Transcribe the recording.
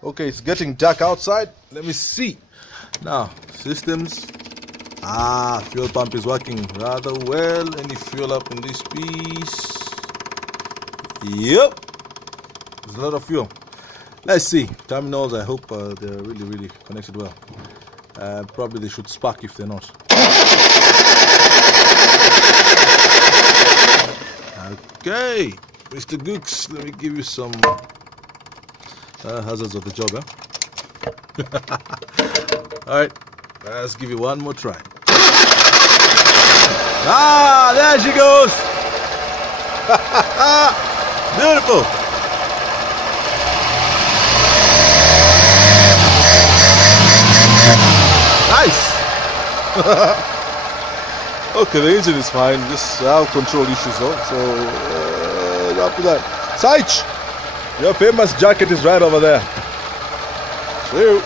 Okay, it's getting dark outside. Let me see. Now, systems. Fuel pump is working rather well. Any fuel up in this piece? Yep. There's a lot of fuel. Let's see. Terminals, I hope they're really connected well. Probably they should spark if they're not. Okay, Mr. Gooks, let me give you some hazards of the job, huh? Alright, let's give you one more try. There she goes! Beautiful! Nice! Okay, the engine is fine, just have control issues though, so after that. Saich! Your famous jacket is right over there. See you!